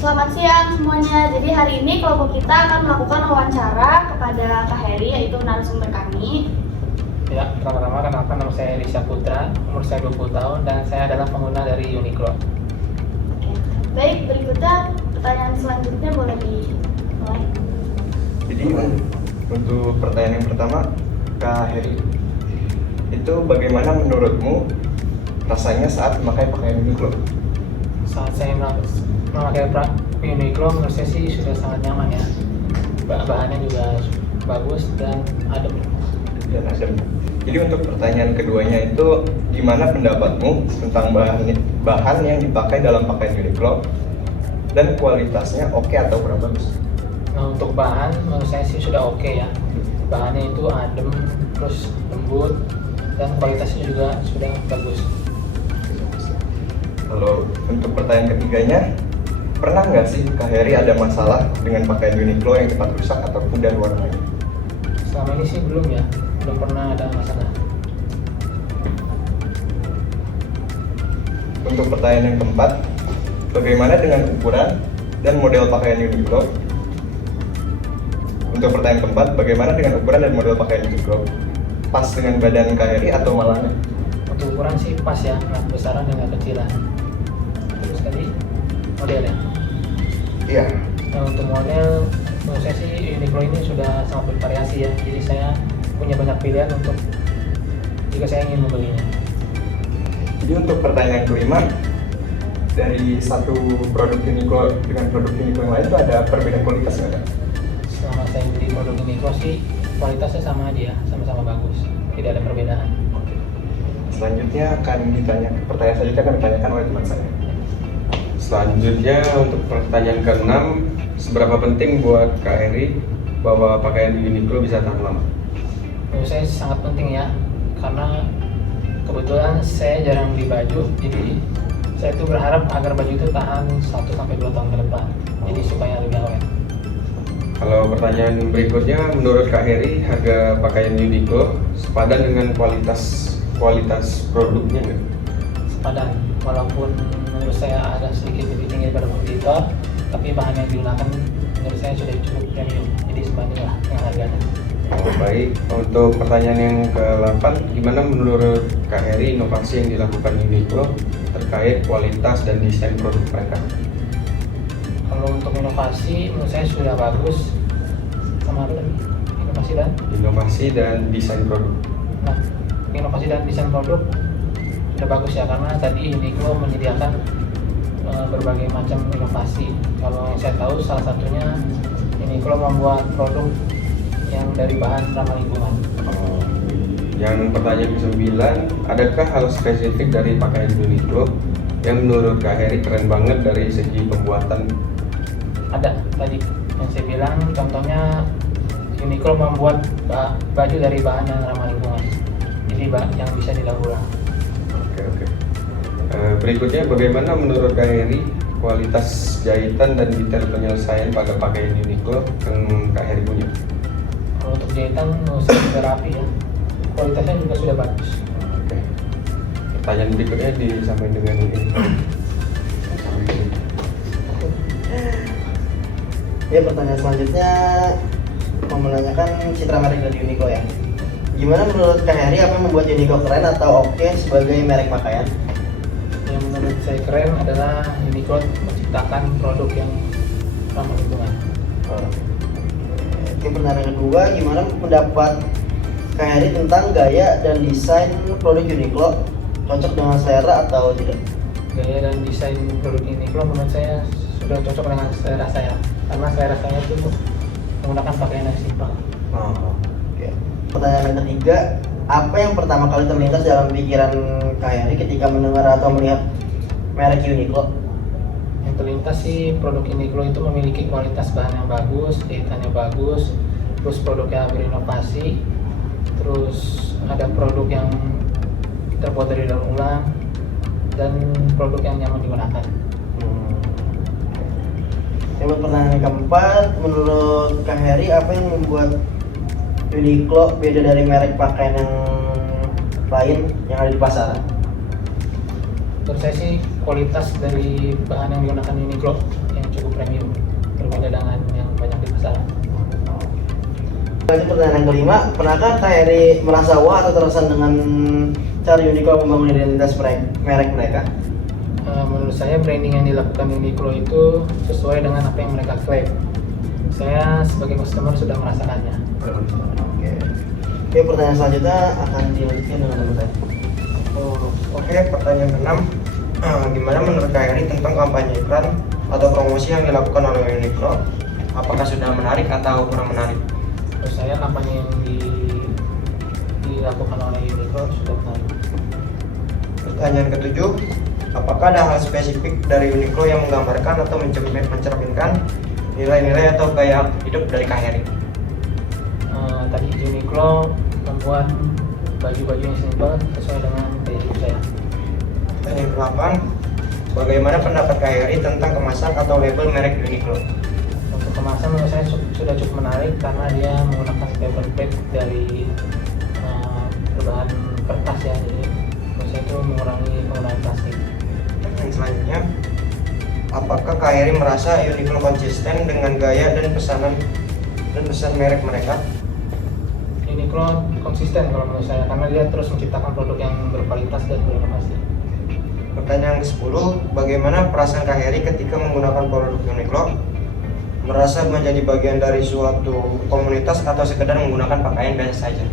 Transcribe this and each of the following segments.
Selamat siang semuanya. Jadi hari ini kelompok kita akan melakukan wawancara kepada Kak Heri, yaitu narasumber kami. Ya, pertama-tama kenalkan, nama saya Heri Syaputra, umur saya 20 tahun dan saya adalah pengguna dari Uniqlo. Baik, berikutnya pertanyaan selanjutnya boleh dimulai. Jadi untuk pertanyaan yang pertama, Kak Heri, itu bagaimana menurutmu rasanya saat memakai pakaian Uniqlo? Saat saya memakai Uniqlo, menurut saya sih sudah sangat nyaman ya. Bahannya juga bagus dan adem. Jadi untuk pertanyaan keduanya itu, gimana pendapatmu tentang bahan yang dipakai dalam pakaian Uniqlo dan kualitasnya oke atau kurang bagus? Nah, untuk bahan menurut saya sih sudah oke ya. Bahannya itu adem, terus lembut, dan kualitasnya juga sudah bagus. Kalau untuk pertanyaan ketiganya, pernah nggak sih Kak Heri ada masalah dengan pakaian Uniqlo yang cepat rusak atau pudar warnanya? Selama ini sih belum ya, belum pernah ada masalah. Untuk pertanyaan yang keempat, bagaimana dengan ukuran dan model pakaian Uniqlo? Untuk pertanyaan keempat, bagaimana dengan ukuran dan model pakaian Uniqlo? Pas dengan badan Kak Heri atau malah nggak? Untuk ukuran sih pas ya, nggak besaran dan nggak kecilan. Terus tadi model ya? Iya. Nah, untuk model menurut saya sih Uniqlo ini sudah sangat bervariasi ya, jadi saya punya banyak pilihan untuk jika saya ingin membelinya. Jadi untuk pertanyaan kelima, dari satu produk Uniqlo dengan produk Uniqlo yang lain itu ada perbedaan kualitas nggak ada? Selama saya beli produk Uniqlo sih kualitasnya sama aja, sama-sama bagus, tidak ada perbedaan. Selanjutnya akan pertanyaan selanjutnya akan ditanyakan oleh teman saya. Selanjutnya untuk pertanyaan ke-6, seberapa penting buat Kak Heri bahwa pakaian Uniqlo bisa tahan lama? Menurut saya sangat penting ya, karena kebetulan saya jarang beli baju, jadi saya tuh berharap agar baju itu tahan 1-2 tahun ke depan, jadi supaya lebih awet. Kalau pertanyaan berikutnya, menurut Kak Heri harga pakaian Uniqlo sepadan dengan kualitas produknya nggak? Sepadan, walaupun menurut saya ada sedikit lebih tinggi daripada kompetitor, tapi bahan yang digunakan menurut saya sudah cukup premium, jadi sebanding lah dengan harganya. Oh, baik, untuk pertanyaan yang ke-8, gimana menurut Kak Heri inovasi yang dilakukan Uniqlo terkait kualitas dan desain produk mereka? Kalau untuk inovasi menurut saya sudah bagus. Sama apa tadi? Inovasi dan desain produk. Nah, inovasi dan desain produk sudah bagus ya, karena tadi Uniqlo menyediakan berbagai macam inovasi. Kalau yang saya tahu salah satunya Uniqlo membuat produk yang dari bahan ramah lingkungan. Yang pertanyaan ke-9, adakah hal spesifik dari pakaian Uniqlo yang menurut Kak Heri keren banget dari segi pembuatan? Ada tadi yang saya bilang, contohnya Uniqlo membuat baju dari bahan yang ramah lingkungan, jadi yang bisa didaur ulang. Oke. Berikutnya, bagaimana menurut Kak Heri kualitas jahitan dan detail penyelesaian pada pakaian Uniqlo yang Kak Heri punya? Kalau untuk jahitan menurut saya sudah rapi ya, kualitasnya juga sudah bagus. Oke. Pertanyaan berikutnya disampaikan dengan ini. Ya, pertanyaan selanjutnya mau menanyakan citra merek dari Uniqlo ya. Gimana menurut Kak Heri, apa yang membuat Uniqlo keren atau oke sebagai merek pakaian? Yang menurut saya keren adalah Uniqlo menciptakan produk yang ramah lingkungan. Oke, pertanyaan kedua, gimana pendapat Kak Heri tentang gaya dan desain produk Uniqlo? Cocok dengan selera atau tidak? Gaya dan desain produk Uniqlo menurut saya sudah cocok dengan selera saya, karena selera saya itu menggunakan pakaian yang simpel. Oke. Pertanyaan yang ketiga, apa yang pertama kali terlintas dalam pikiran Kak Heri ketika mendengar atau melihat merek Uniqlo? Yang terlintas sih produk Uniqlo itu memiliki kualitas bahan yang bagus, jahitannya bagus, terus produknya berinovasi, terus ada produk yang terbuat dari daur ulang, dan produk yang nyaman digunakan. Yang pertanyaan yang keempat, menurut Kak Heri apa yang membuat Uniqlo beda dari merek pakaian yang lain yang ada di pasaran? Menurut saya sih kualitas dari bahan yang digunakan Uniqlo yang cukup Lanjut pertanyaan yang kelima, pernahkah Kak Heri merasa wah atau terkesan dengan cara Uniqlo membangun identitas merek mereka? Menurut saya branding yang dilakukan Uniqlo itu sesuai dengan apa yang mereka klaim. Saya sebagai customer sudah merasakannya. Oke, pertanyaan selanjutnya akan dilanjutkan dengan teman saya. Oke, pertanyaan ke-6. Gimana menurut Kak Heri tentang kampanye iklan atau promosi yang dilakukan oleh Uniqlo? Apakah sudah menarik atau kurang menarik? Menurut saya kampanye yang dilakukan oleh Uniqlo sudah menarik. Pertanyaan ke-7. Apakah ada hal spesifik dari Uniqlo yang menggambarkan atau mencerminkan nilai-nilai atau gaya hidup dari Kak Heri? Tadi Uniqlo membuat baju-baju yang simpel sesuai dengan gaya hidup saya. Pertanyaan ke-8. Bagaimana pendapat Kak Heri tentang kemasan atau label merek Uniqlo? Untuk kemasan menurut saya sudah cukup menarik karena dia menggunakan paper bag dari berbahan kertas ya, jadi menurut saya itu mengurangi penggunaan plastik. Pertanyaan selanjutnya, apakah Kak Heri merasa Uniqlo konsisten dengan gaya dan pesan merek mereka? Uniqlo konsisten kalau menurut saya karena dia terus menciptakan produk yang berkualitas dan berinovasi. Pertanyaan ke-10, bagaimana perasaan Kak Heri ketika menggunakan produk Uniqlo? Merasa menjadi bagian dari suatu komunitas atau sekedar menggunakan pakaian biasa saja?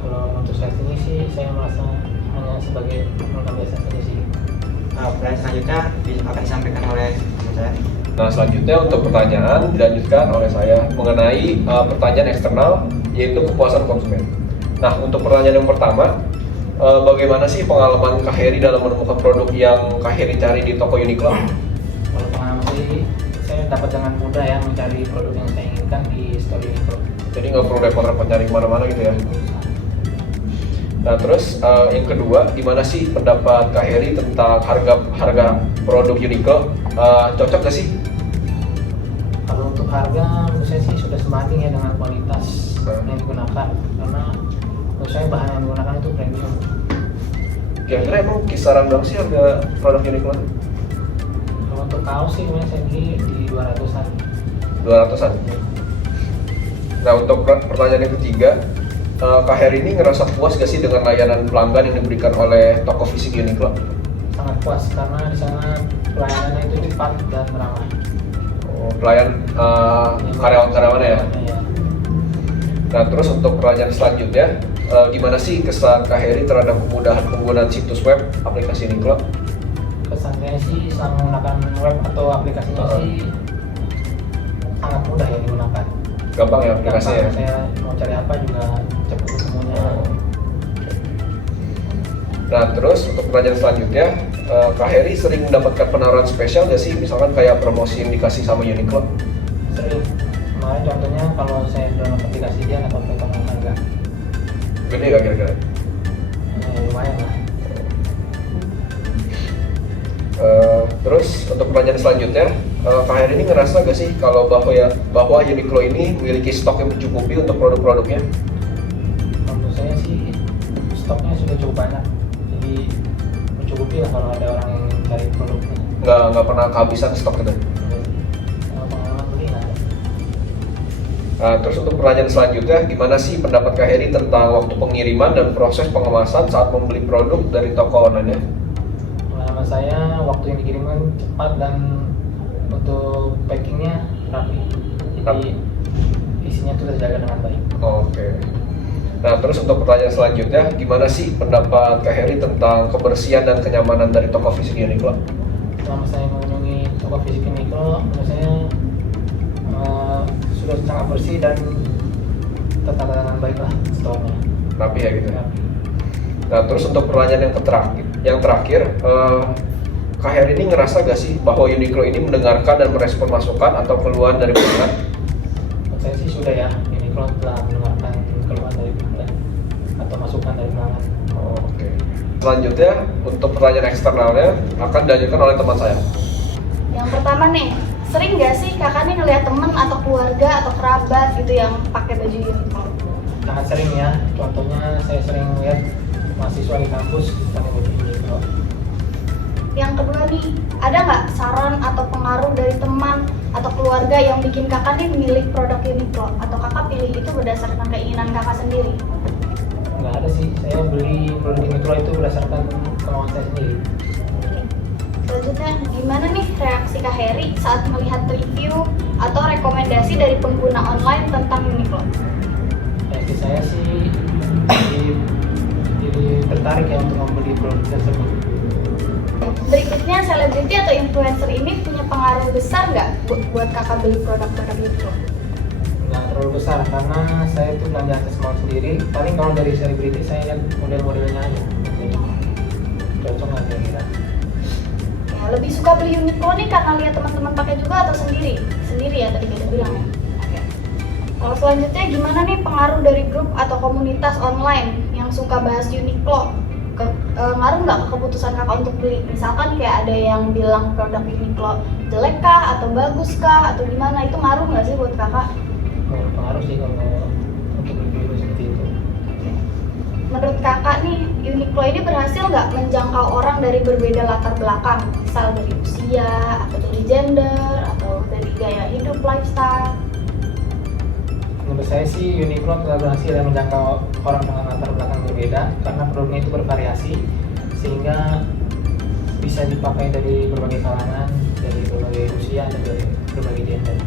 Kalau untuk saat ini sih saya merasa hanya sebagai produk biasa saja sih. Pertanyaan selanjutnya akan disampaikan oleh teman saya. Nah, selanjutnya untuk pertanyaan dilanjutkan oleh saya mengenai pertanyaan eksternal, yaitu kepuasan konsumen. Nah, untuk pertanyaan yang pertama, bagaimana sih pengalaman Kak Heri dalam menemukan produk yang Kak Heri cari di toko Uniqlo? Kalau pengalaman sih saya dapat dengan mudah ya mencari produk yang saya inginkan di store Uniqlo. Jadi nggak perlu repot-repot nyari kemana-mana gitu ya. Nah, terus yang kedua, gimana sih pendapat Kak Heri tentang harga produk Uniqlo? Cocok gak sih? Kalau untuk harga menurut saya sih sudah sebanding ya dengan kualitas yang digunakan, karena menurut saya bahan yang digunakan itu premium. Kira-kira emang kisaran berapa sih harga produk Uniqlo? Kalau untuk kaos sih kemarin saya beli di 200-an. 200-an. Nah, untuk pertanyaan yang ketiga, Kak Heri ini ngerasa puas gak sih dengan layanan pelanggan yang diberikan oleh toko fisik Uniqlo? Sangat puas karena di sana pelayanannya itu cepat dan ramah. Pelayan karyawan-karyawannya ya. Iya. Nah, terus untuk pertanyaan selanjutnya, gimana sih kesan Kak Heri terhadap kemudahan penggunaan situs web aplikasi Uniqlo? Kesannya sih selama menggunakan web atau aplikasinya sih sangat mudah ya digunakan. Gampang ya aplikasinya ya? Gampang, saya mau cari apa juga cepat ketemunya. Nah, terus untuk pertanyaan selanjutnya, Kak Heri sering mendapatkan penawaran spesial gak sih? Misalkan kayak promosi yang dikasih sama Uniqlo? Sering. Kemarin contohnya kalau saya download aplikasi dia dapat potongan harga. Gede gak kira-kira? Lumayan lah. Terus untuk pertanyaan selanjutnya, Kak Heri ini ngerasa gak sih kalau bahwa Uniqlo ini memiliki stok yang mencukupi untuk produk-produknya? Menurut saya sih stoknya sudah cukup banyak, jadi mencukupi lah kalau ada orang yang cari produknya. Nggak pernah kehabisan stok gitu? Kalau pengalaman beli nggak ada. Nah, terus untuk pertanyaan selanjutnya, gimana sih pendapat Kak Heri tentang waktu pengiriman dan proses pengemasan saat membeli produk dari toko online-nya? Pengalaman saya waktu yang dikirimkan cepat dan untuk packingnya rapi, jadi isinya itu terjaga dengan baik. Oke. Nah, terus untuk pertanyaan selanjutnya, gimana sih pendapat Kak Heri tentang kebersihan dan kenyamanan dari toko fisik Uniqlo? Selama saya mengunjungi toko fisik Uniqlo, menurut saya sudah sangat bersih dan tertata dengan baik lah store-nya. Rapi ya gitu ya. Rapi. Nah, terus untuk pertanyaan yang terakhir, Kak Heri ini ngerasa gak sih bahwa Uniqlo ini mendengarkan dan merespon masukan atau keluhan dari pelanggan? Menurut saya sih sudah ya, Uniqlo telah mendengarkan keluhan dari pelanggan atau masukan dari pelanggan. Oke. Selanjutnya, untuk pertanyaan eksternalnya akan dilanjutkan oleh teman saya. Yang pertama nih, sering nggak sih kakak nih ngeliat temen atau keluarga atau kerabat gitu yang pakai baju Uniqlo? Sangat sering ya, contohnya saya sering lihat mahasiswa di kampus pakai baju Uniqlo. Yang kedua nih, ada nggak saran atau pengaruh dari teman atau keluarga yang bikin kakak nih milih produk Uniqlo, atau kakak pilih itu berdasarkan keinginan kakak sendiri? Nggak ada sih, saya beli produk Uniqlo itu berdasarkan kemauan saya sendiri. Selanjutnya, gimana nih reaksi Kak Heri saat melihat review atau rekomendasi dari pengguna online tentang Uniqlo? Reaksi saya sih jadi tertarik ya untuk membeli produk tersebut. Berikutnya, selebriti atau influencer ini punya pengaruh besar nggak buat kakak beli produk-produk Uniqlo? Nggak terlalu besar karena saya tuh belanja atas mau sendiri. Paling kalau dari selebriti saya lihat model-modelnya aja. Cocok nggak kira-kira? Ya, lebih suka beli Uniqlo nih karena lihat teman-teman pakai juga atau sendiri? Sendiri ya tadi kita bilang ya. Oke. Kalau selanjutnya gimana nih pengaruh dari grup atau komunitas online yang suka bahas Uniqlo? Ngaruh nggak ke keputusan kakak untuk beli? Misalkan kayak ada yang bilang produk Uniqlo jelek kah atau bagus kah atau gimana, itu ngaruh nggak sih buat kakak? Pengaruh sih kalau untuk review seperti itu. Menurut kakak nih, Uniqlo ini berhasil nggak menjangkau orang dari berbeda latar belakang, misal dari usia, atau dari gender, atau dari gaya hidup, lifestyle? Menurut saya sih Uniqlo telah berhasil menjangkau orang dengan latar belakang berbeda karena produknya itu bervariasi sehingga bisa dipakai dari berbagai kalangan, dari berbagai usia dan dari berbagai gender.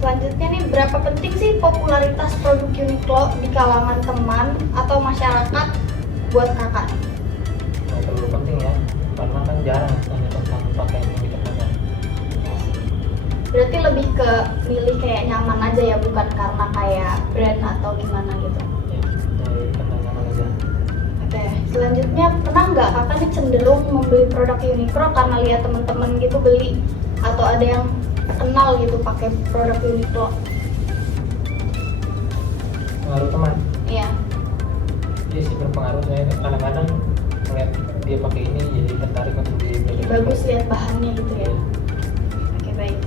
Selanjutnya nih, berapa penting sih popularitas produk Uniqlo di kalangan teman atau masyarakat buat kakak? Nggak terlalu penting ya, karena kan jarang hanya tentang pakaian yang kita pakai. Berarti lebih ke milih kayak nyaman aja ya, bukan karena kayak brand atau gimana gitu. Ya, dari tentang nyaman aja. Oke, selanjutnya pernah nggak kakak nih cenderung membeli produk Uniqlo karena lihat teman-teman gitu beli, atau ada yang kenal gitu pakai produk Uniqlo? Pengaruh teman, Iya. dia sih berpengaruh. Saya kadang-kadang melihat dia pakai ini jadi tertarik untuk beli produk. Bagus lihat bahannya gitu ya. Oke, baik.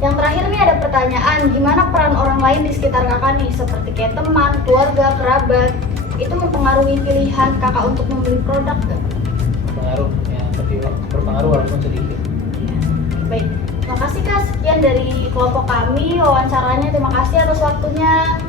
Yang terakhir nih ada pertanyaan, gimana peran orang lain di sekitar kakak nih, seperti kayak teman, keluarga, kerabat, itu mempengaruhi pilihan kakak untuk membeli produk nggak? Pengaruh ya, tapi berpengaruh walaupun sedikit. Baik, terima kasih Kak, sekian dari kelompok kami wawancaranya, terima kasih atas waktunya.